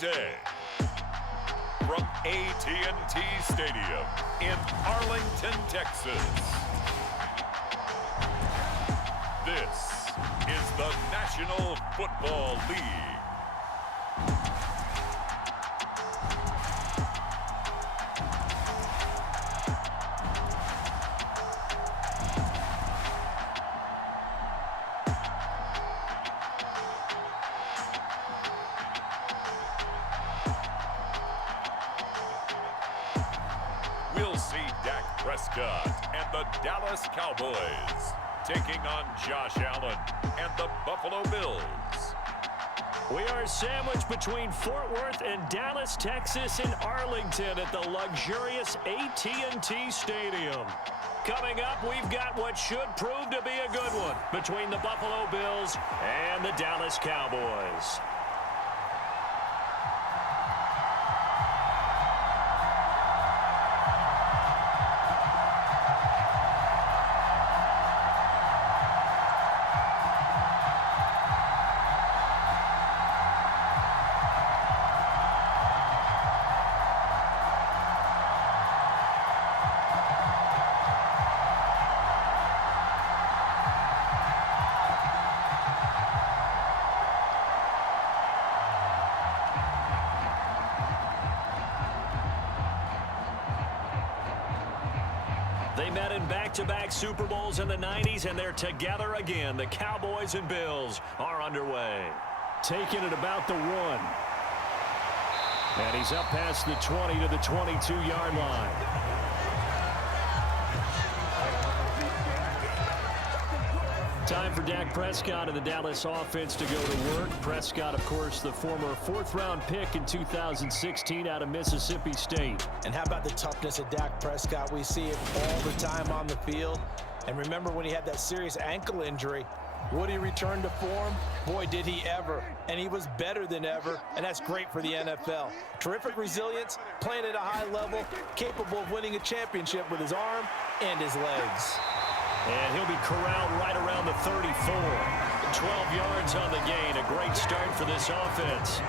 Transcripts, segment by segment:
day. From AT&T Stadium in Arlington, Texas. This is the National Football League. We'll see Dak Prescott and the Dallas Cowboys taking on Josh Allen and the Buffalo Bills. We are sandwiched between Fort Worth and Dallas, Texas in Arlington at the luxurious AT&T Stadium. Coming up, we've got what should prove to be a good one between the Buffalo Bills and the Dallas Cowboys. They met in back-to-back Super Bowls in the 90s, and they're together again. The Cowboys and Bills are underway. Taking it about the 1. And he's up past the 20 to the 22-yard line. Time for Dak Prescott and the Dallas offense to go to work. Prescott, of course, the former 4th-round pick in 2016 out of Mississippi State. And how about the toughness of Dak Prescott? We see it all the time on the field. And remember when he had that serious ankle injury, would he return to form? Boy, did he ever. And he was better than ever, and that's great for the NFL. Terrific resilience, playing at a high level, capable of winning a championship with his arm and his legs. And he'll be corralled right around the 34. 12 yards on the gain. A great start for this offense.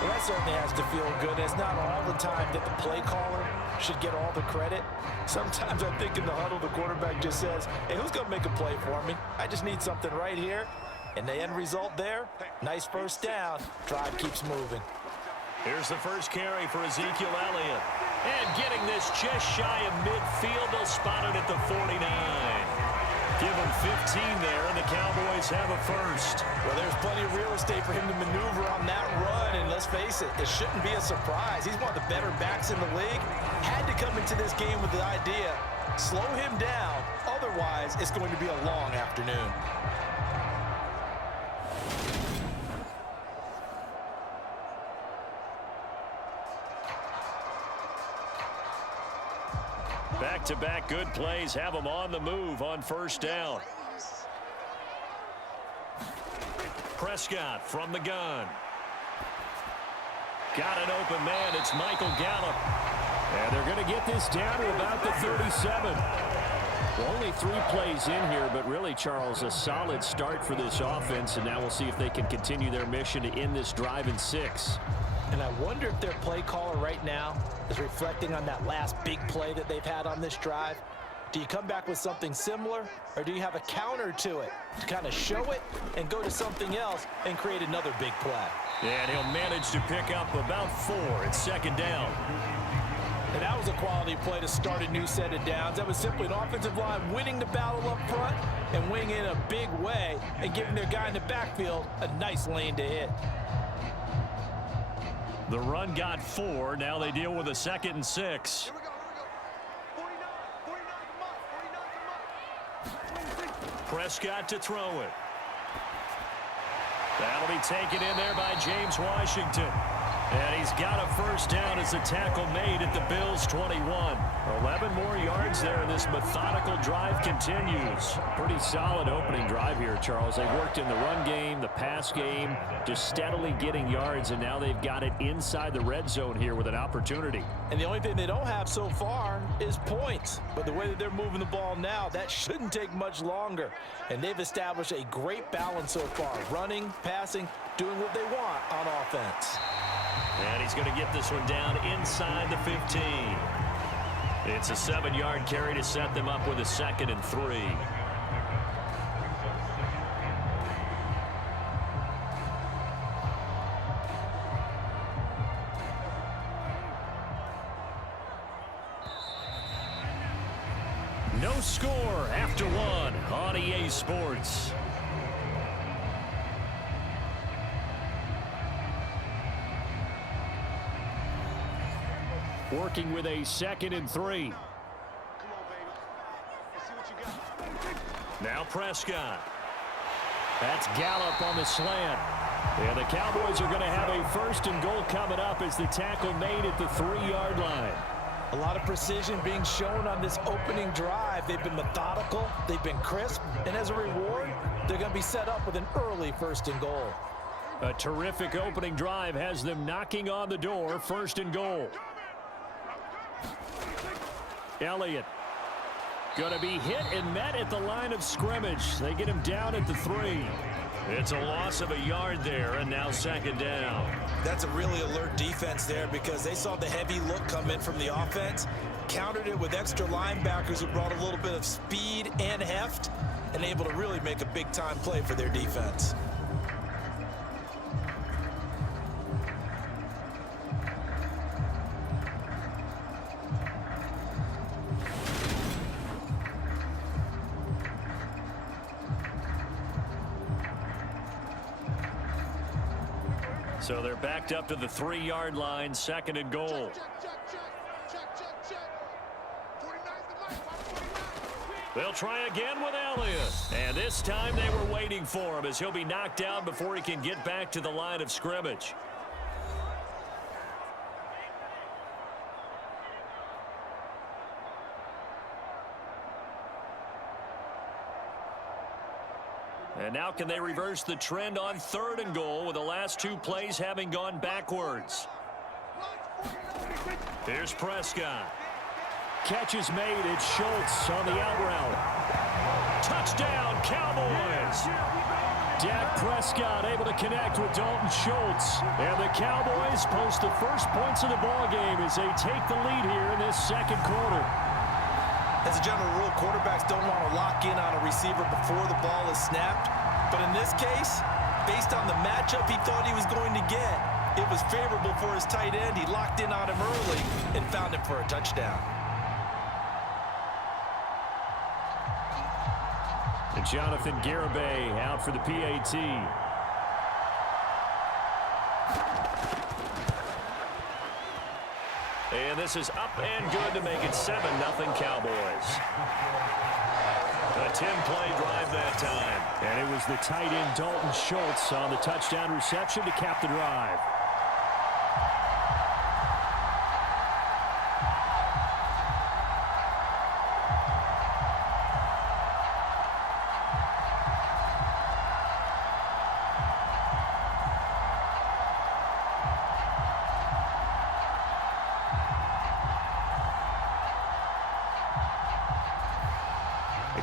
Well, that certainly has to feel good. It's not all the time that the play caller should get all the credit. Sometimes I think in the huddle, the quarterback just says, hey, who's going to make a play for me? I just need something right here. And the end result there, nice first down. Drive keeps moving. Here's the first carry for Ezekiel Elliott. And getting this just shy of midfield, they'll spot it at the 49. Give him 15 there, and the Cowboys have a first. Well, there's plenty of real estate for him to maneuver on that run, and let's face it, it shouldn't be a surprise. He's one of the better backs in the league. Had to come into this game with the idea, slow him down, otherwise it's going to be a long afternoon. Back-to-back good plays have them on the move on first down. Prescott from the gun. Got an open man. It's Michael Gallup. And they're going to get this down to about the 37. Well, only 3 plays in here, but really, Charles, a solid start for this offense. And now we'll see if they can continue their mission to end this drive in 6. And I wonder if their play caller right now is reflecting on that last big play that they've had on this drive. Do you come back with something similar, or do you have a counter to it to kind of show it and go to something else and create another big play? And he'll manage to pick up about 4 at second down. And that was a quality play to start a new set of downs. That was simply an offensive line winning the battle up front and winning in a big way and giving their guy in the backfield a nice lane to hit. The run got 4. Now they deal with a 2nd and 6. Prescott to throw it. That'll be taken in there by James Washington. And he's got a first down as the tackle made at the Bills' 21. 11 more yards there, and this methodical drive continues. Pretty solid opening drive here, Charles. They've worked in the run game, the pass game, just steadily getting yards, and now they've got it inside the red zone here with an opportunity. And the only thing they don't have so far is points. But the way that they're moving the ball now, that shouldn't take much longer. And they've established a great balance so far, running, passing, doing what they want on offense. And he's going to get this one down inside the 15. It's a 7-yard carry to set them up with a 2nd and 3. No score after 1 on EA Sports. Working with a 2nd and 3. Now Prescott. That's Gallup on the slant. And the Cowboys are going to have a 1st and goal coming up as the tackle made at the 3-yard line. A lot of precision being shown on this opening drive. They've been methodical, they've been crisp, and as a reward, they're going to be set up with an early 1st and goal. A terrific opening drive has them knocking on the door. 1st and goal. Elliott going to be hit and met at the line of scrimmage. They get him down at the 3. It's a loss of a yard there, and now 2nd down. That's a really alert defense there because they saw the heavy look come in from the offense, countered it with extra linebackers who brought a little bit of speed and heft, and able to really make a big-time play for their defense. So they're backed up to the 3-yard line, 2nd and goal. They'll try again with Elliott. And this time they were waiting for him as he'll be knocked down before he can get back to the line of scrimmage. And now can they reverse the trend on 3rd and goal with the last 2 plays having gone backwards? Here's Prescott. Catch is made. It's Schultz on the out route. Touchdown, Cowboys! Dak Prescott able to connect with Dalton Schultz. And the Cowboys post the first points of the ballgame as they take the lead here in this 2nd quarter. As a general rule, quarterbacks don't want to lock in on a receiver before the ball is snapped. But in this case, based on the matchup he thought he was going to get, it was favorable for his tight end. He locked in on him early and found him for a touchdown. And Jonathan Garibay out for the PAT. And this is up and good to make it 7-0 Cowboys. A 10-play drive that time. And it was the tight end Dalton Schultz on the touchdown reception to cap the drive.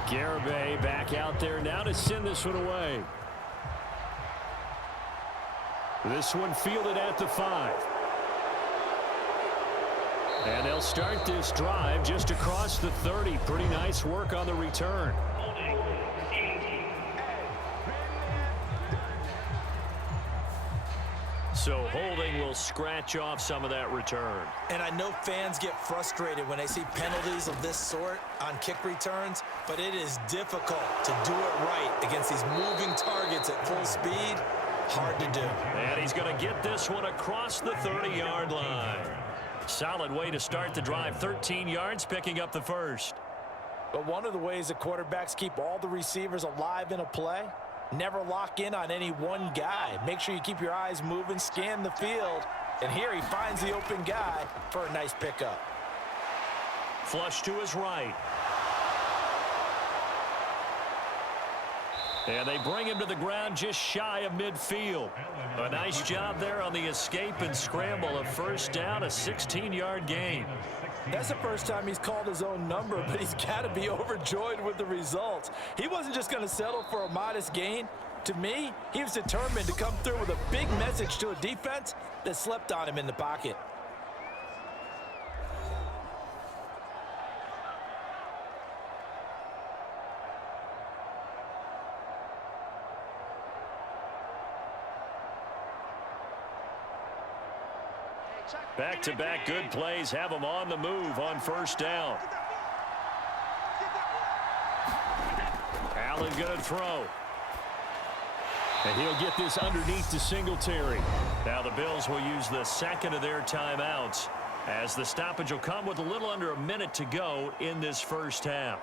Garibay back out there now to send this one away. This one fielded at the 5. And they'll start this drive just across the 30. Pretty nice work on the return. So holding will scratch off some of that return. And I know fans get frustrated when they see penalties of this sort on kick returns, but it is difficult to do it right against these moving targets at full speed. Hard to do. And he's going to get this one across the 30-yard line. Solid way to start the drive. 13 yards, picking up the 1st. But one of the ways the quarterbacks keep all the receivers alive in a play, never lock in on any one guy. Make sure you keep your eyes moving, scan the field, and here he finds the open guy for a nice pickup. Flush to his right. And they bring him to the ground just shy of midfield. A nice job there on the escape and scramble. A 1st down, a 16-yard gain. That's the first time he's called his own number, but he's got to be overjoyed with the results. He wasn't just going to settle for a modest gain. To me, he was determined to come through with a big message to a defense that slept on him in the pocket. Back-to-back good plays have him on the move on first down. Allen going to throw. And he'll get this underneath to Singletary. Now the Bills will use the second of their timeouts as the stoppage will come with a little under a minute to go in this first half.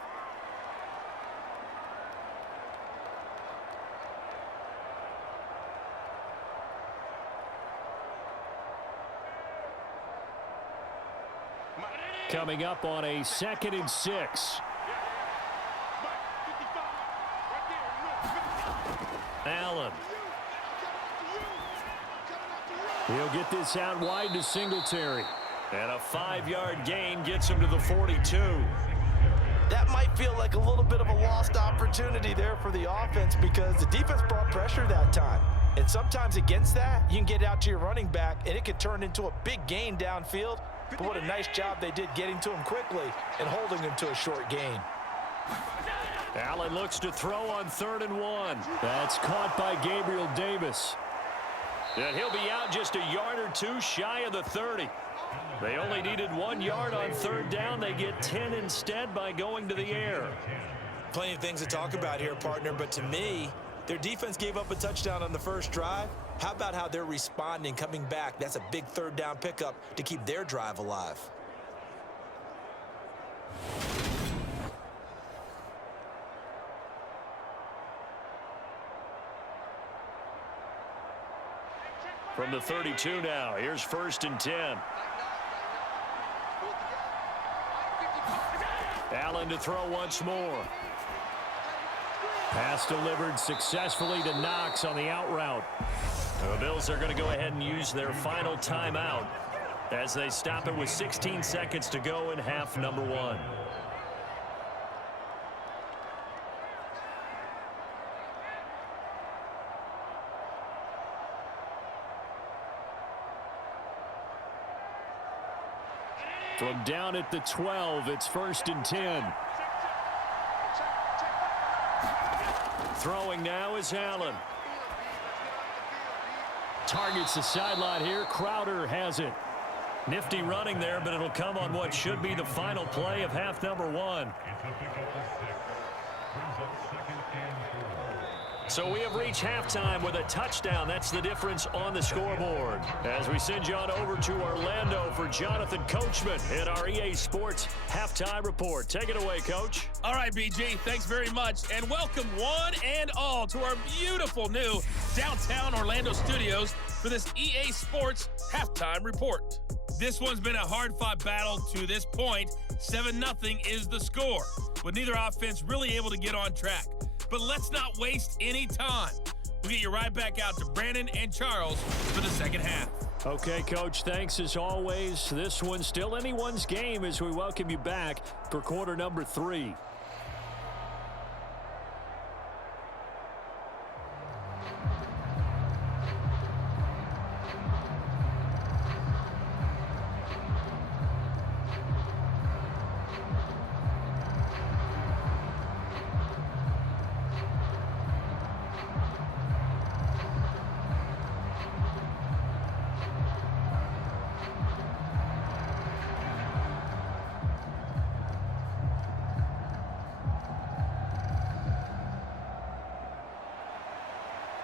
Coming up on a 2nd and 6. Allen. He'll get this out wide to Singletary. And a 5-yard gain gets him to the 42. That might feel like a little bit of a lost opportunity there for the offense because the defense brought pressure that time. And sometimes against that, you can get out to your running back, and it could turn into a big gain downfield. But what a nice job they did getting to him quickly and holding him to a short gain. Allen looks to throw on 3rd and 1. That's caught by Gabriel Davis. And he'll be out just a yard or two shy of the 30. They only needed 1 yard on 3rd down. They get 10 instead by going to the air. Plenty of things to talk about here, partner, but to me, their defense gave up a touchdown on the first drive. How about how they're responding, coming back? That's a big 3rd down pickup to keep their drive alive. From the 32 now, here's 1st and 10. Allen to throw once more. Pass delivered successfully to Knox on the out route. The Bills are going to go ahead and use their final timeout as they stop it with 16 seconds to go in half number 1. From down at the 12, it's 1st and 10. Throwing now is Allen. Targets the sideline here. Crowder has it. Nifty running there, but it'll come on what should be the final play of half number 1. So we have reached halftime with a touchdown. That's the difference on the scoreboard. As we send you on over to Orlando for Jonathan Coachman in our EA Sports Halftime Report. Take it away, Coach. All right, BG, thanks very much. And welcome one and all to our beautiful new downtown Orlando studios for this EA Sports Halftime Report. This one's been a hard-fought battle to this point. 7-0 is the score, with neither offense really able to get on track. But let's not waste any time. We'll get you right back out to Brandon and Charles for the second half. Okay, Coach, thanks as always. This one's still anyone's game as we welcome you back for quarter number 3.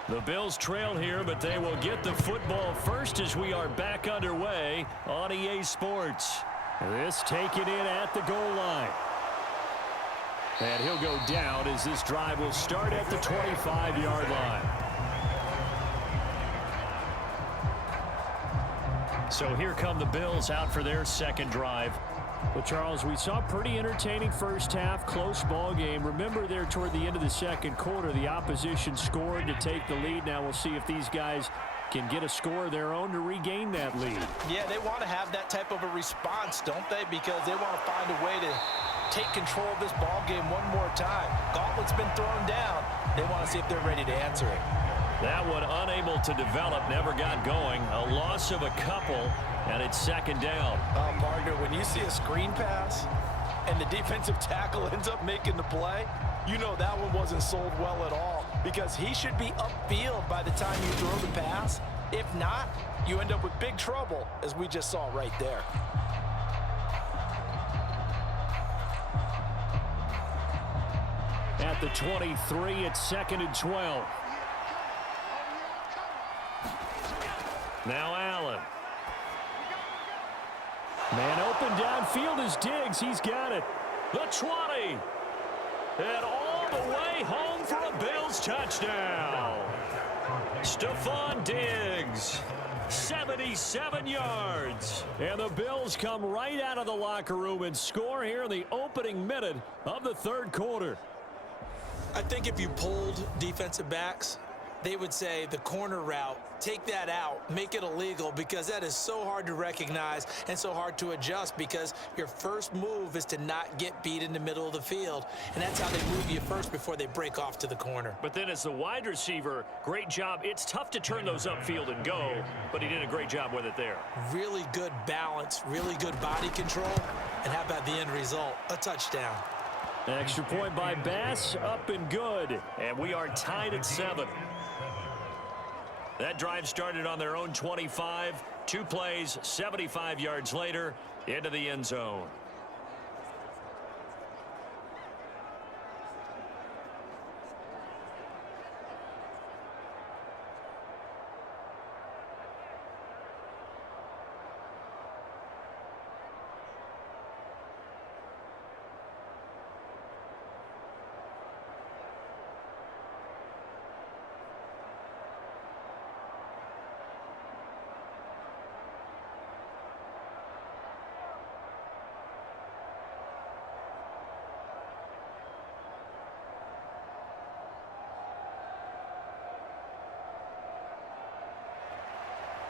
The Bills trail here, but they will get the football first as we are back underway on EA Sports. This taken in at the goal line. And he'll go down as this drive will start at the 25-yard line. So here come the Bills out for their second drive. Well, Charles, we saw a pretty entertaining first half, close ball game. Remember there toward the end of the second quarter, the opposition scored to take the lead. Now we'll see if these guys can get a score of their own to regain that lead. Yeah, they want to have that type of a response, don't they? Because they want to find a way to take control of this ball game one more time. Gauntlet's been thrown down. They want to see if they're ready to answer it. That one unable to develop, never got going. A loss of a couple, and it's second down. Partner, when you see a screen pass and the defensive tackle ends up making the play, you know that one wasn't sold well at all, because he should be upfield by the time you throw the pass. If not, you end up with big trouble, as we just saw right there. At the 23, it's second and 12. Now Allen. Man open downfield is Diggs. He's got it. The 20. And all the way home for a Bills touchdown. Stephon Diggs. 77 yards. And the Bills come right out of the locker room and score here in the opening minute of the third quarter. I think if you polled defensive backs, they would say the corner route, take that out, make it illegal, because that is so hard to recognize and so hard to adjust, because your first move is to not get beat in the middle of the field, and that's how they move you first before they break off to the corner. But then as the wide receiver, great job. It's tough to turn those upfield and go, but he did a great job with it there. Really good balance, really good body control, and how about the end result? A touchdown. Extra point by Bass, up and good. And we are tied at 7. That drive started on their own 25. 2 plays, 75 yards later, into the end zone.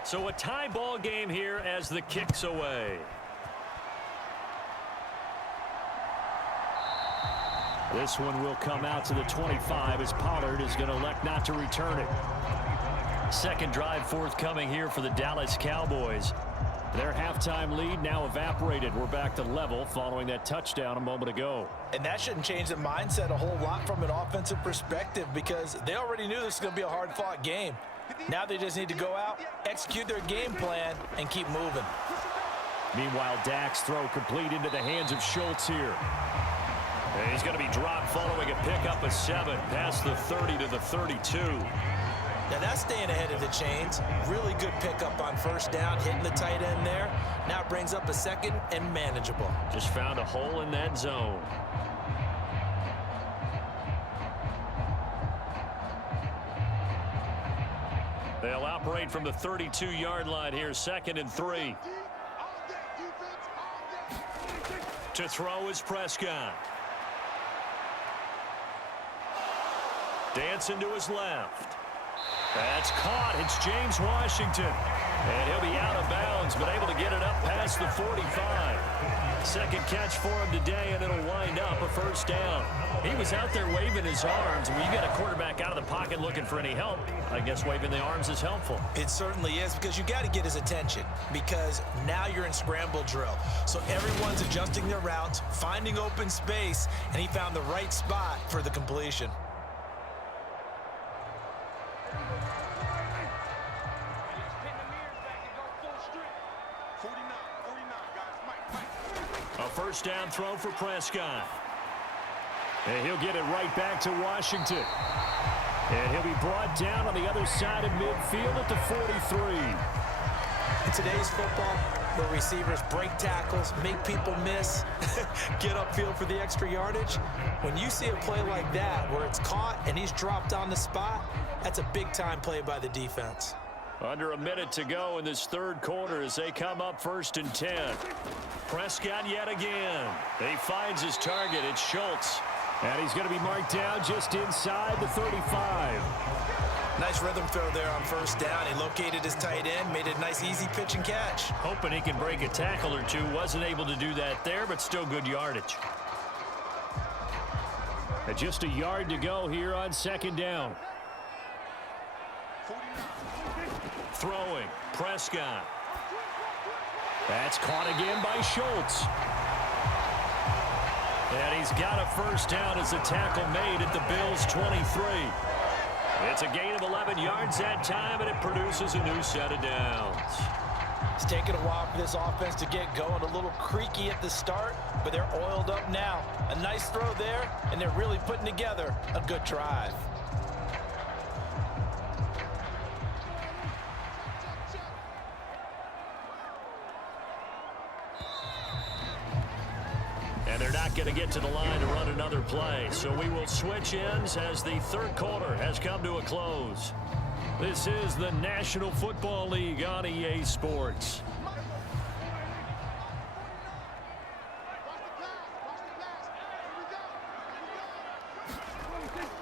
So a tie ball game here as the kick's away. This one will come out to the 25 as Pollard is going to elect not to return it. Second drive forthcoming here for the Dallas Cowboys. Their halftime lead now evaporated. We're back to level following that touchdown a moment ago. And that shouldn't change the mindset a whole lot from an offensive perspective, because they already knew this was going to be a hard-fought game. Now they just need to go out, execute their game plan, and keep moving. Meanwhile, Dak's throw complete into the hands of Schultz here. And he's going to be dropped following a pickup of 7 past the 30 to the 32. Now that's staying ahead of the chains. Really good pickup on first down, hitting the tight end there. Now it brings up a second and manageable. Just found a hole in that zone. They'll operate from the 32-yard line here, second and 3. To throw is Prescott. Dancing to his left. That's caught. It's James Washington. And he'll be out of bounds, but able to get it up past the 45. Second catch for him today, and it'll wind up a first down. He was out there waving his arms. When you get a quarterback out of the pocket looking for any help, I guess waving the arms is helpful. It certainly is, because you got to get his attention, because now you're in scramble drill. So everyone's adjusting their routes, finding open space, and he found the right spot for the completion. First down throw for Prescott. And he'll get it right back to Washington. And he'll be brought down on the other side of midfield at the 43. In today's football, where receivers break tackles, make people miss, get upfield for the extra yardage, when you see a play like that where it's caught and he's dropped on the spot, that's a big-time play by the defense. Under a minute to go in this third quarter as they come up first and 10. Prescott yet again. He finds his target. It's Schultz. And he's going to be marked down just inside the 35. Nice rhythm throw there on first down. He located his tight end, made a nice easy pitch and catch. Hoping he can break a tackle or two. Wasn't able to do that there, but still good yardage. And just a yard to go here on second down. Throwing, Prescott. That's caught again by Schultz. And he's got a first down as the tackle made at the Bills' 23. It's a gain of 11 yards that time, and it produces a new set of downs. It's taken a while for this offense to get going. A little creaky at the start, but they're oiled up now. A nice throw there, and they're really putting together a good drive. And they're not going to get to the line to run another play. So we will switch ends as the third quarter has come to a close. This is the National Football League on EA Sports.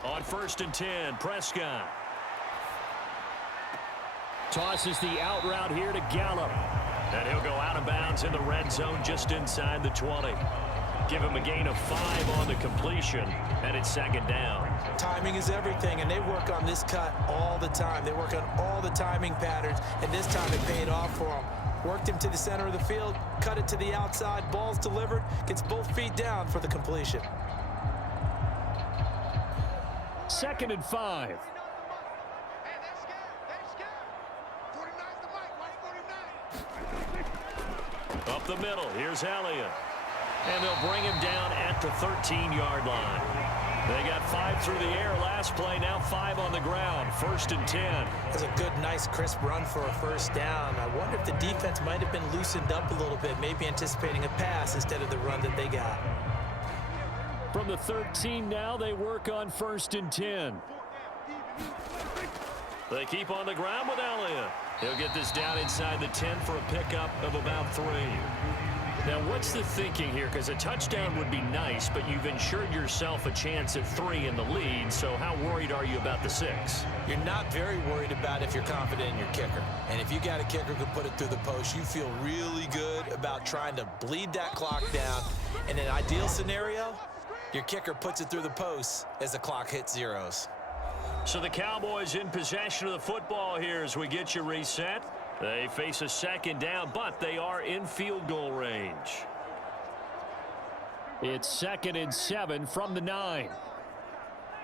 On 1st and 10, Prescott. Tosses the out route here to Gallup. And he'll go out of bounds in the red zone just inside the 20. Give him a gain of 5 on the completion, and it's second down. Timing is everything, and they work on this cut all the time. They work on all the timing patterns, and this time it paid off for them. Worked him to the center of the field, cut it to the outside, ball's delivered, gets both feet down for the completion. 2nd and 5. Up the middle, here's Elliott. And they'll bring him down at the 13-yard line. They got 5 through the air last play, now 5 on the ground. 1st and 10. That's a good, nice, crisp run for a first down. I wonder if the defense might have been loosened up a little bit, maybe anticipating a pass instead of the run that they got. From the 13 now, they work on 1st and 10. They keep on the ground with Elliott. He'll get this down inside the 10 for a pickup of about 3. Now, what's the thinking here? Because a touchdown would be nice, but you've ensured yourself a chance at 3 in the lead, so how worried are you about the 6? You're not very worried about if you're confident in your kicker. And if you got a kicker who can put it through the post, you feel really good about trying to bleed that clock down. In an ideal scenario, your kicker puts it through the post as the clock hits zeros. So the Cowboys in possession of the football here as we get you reset. They face a second down, but they are in field goal range. It's 2nd and 7 from the 9. Here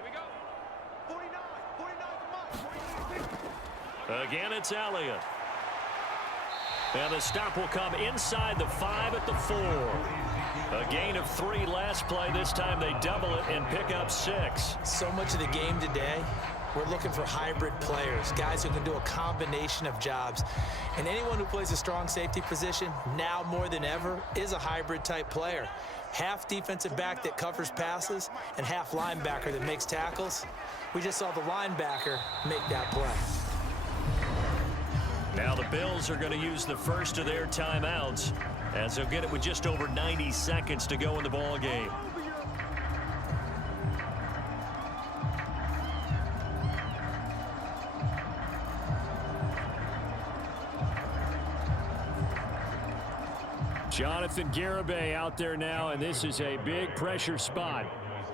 we go. 49. Again, it's Elliott. And the stop will come inside the 5 at the 4. A gain of 3 last play. This time they double it and pick up 6. So much of the game today, we're looking for hybrid players, guys who can do a combination of jobs. And anyone who plays a strong safety position, now more than ever, is a hybrid type player. Half defensive back that covers passes and half linebacker that makes tackles. We just saw the linebacker make that play. Now the Bills are going to use the first of their timeouts as they'll get it with just over 90 seconds to go in the ball game. Jonathan Garibay out there now, and this is a big pressure spot.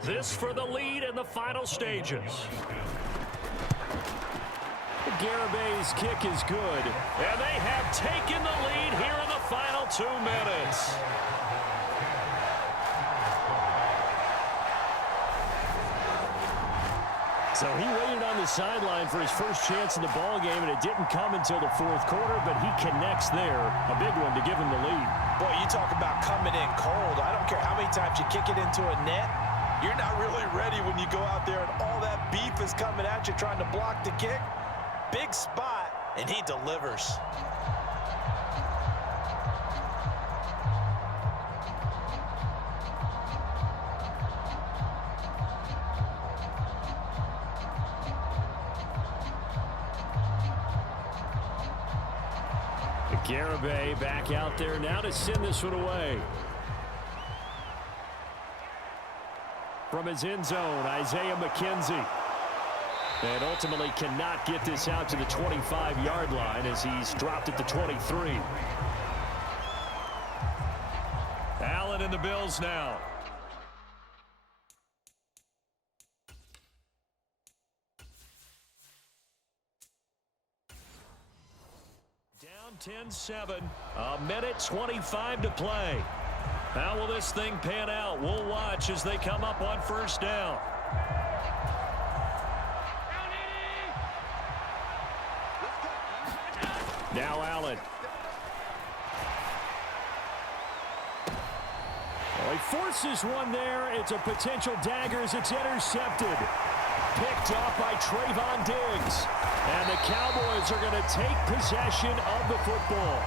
This for the lead in the final stages. Garibay's kick is good, and they have taken the lead here in the final 2 minutes. So he waited on the sideline for his first chance in the ball game, and it didn't come until the 4th quarter, but he connects there. A big one to give him the lead. Boy, you talk about coming in cold. I don't care how many times you kick it into a net. You're not really ready when you go out there and all that beef is coming at you trying to block the kick. Big spot, and he delivers. Garibay back out there now to send this one away. From his end zone, Isaiah McKenzie. And ultimately cannot get this out to the 25-yard line as he's dropped at the 23. Allen and the Bills now. 10-7, a minute 25 to play. How will this thing pan out? We'll watch as they come up on first down. Now Allen. Well, he forces one there. It's a potential dagger as it's intercepted. Picked off by Trayvon Diggs. And the Cowboys are going to take possession of the football.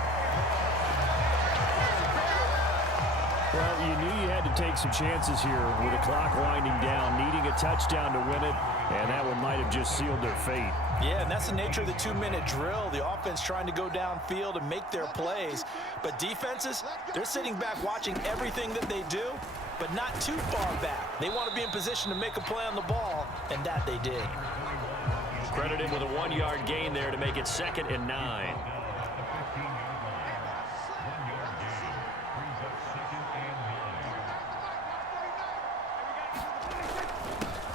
Well, you knew you had to take some chances here with the clock winding down, needing a touchdown to win it, and that one might have just sealed their fate. Yeah, and that's the nature of the 2-minute drill. The offense trying to go downfield and make their plays. But defenses, they're sitting back watching everything that they do, but not too far back. They want to be in position to make a play on the ball, and that they did. Credited with a 1-yard gain there to make it 2nd and 9.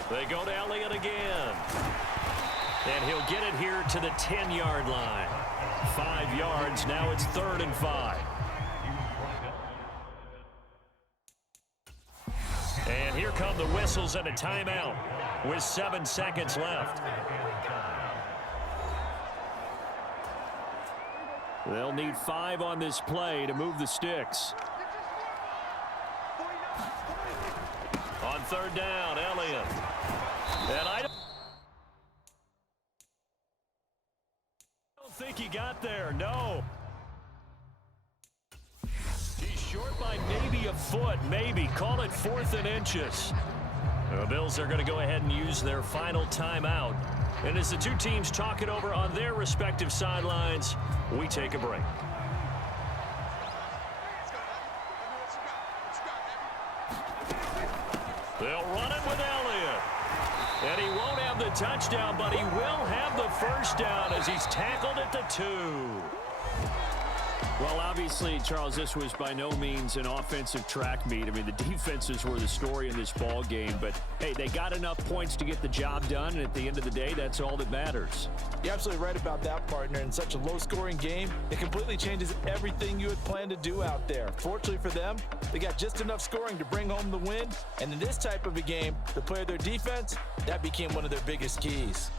They go to Elliott again. And he'll get it here to the 10-yard line. 5 yards. Now it's 3rd and 5. And here come the whistles and a timeout with 7 seconds left. They'll need 5 on this play to move the sticks. On 3rd down, Elliott. And I don't think he got there, no. He's short by maybe a foot, maybe. Call it 4th and inches. The Bills are going to go ahead and use their final timeout. And as the two teams talk it over on their respective sidelines, we take a break. They'll run it with Elliott. And he won't have the touchdown, but he will have the first down as he's tackled at the 2. Well, obviously, Charles, this was by no means an offensive track meet. I mean, the defenses were the story in this ball game. But, hey, they got enough points to get the job done, and at the end of the day, that's all that matters. You're absolutely right about that, partner. In such a low-scoring game, it completely changes everything you had planned to do out there. Fortunately for them, they got just enough scoring to bring home the win. And in this type of a game, the play of their defense, that became one of their biggest keys.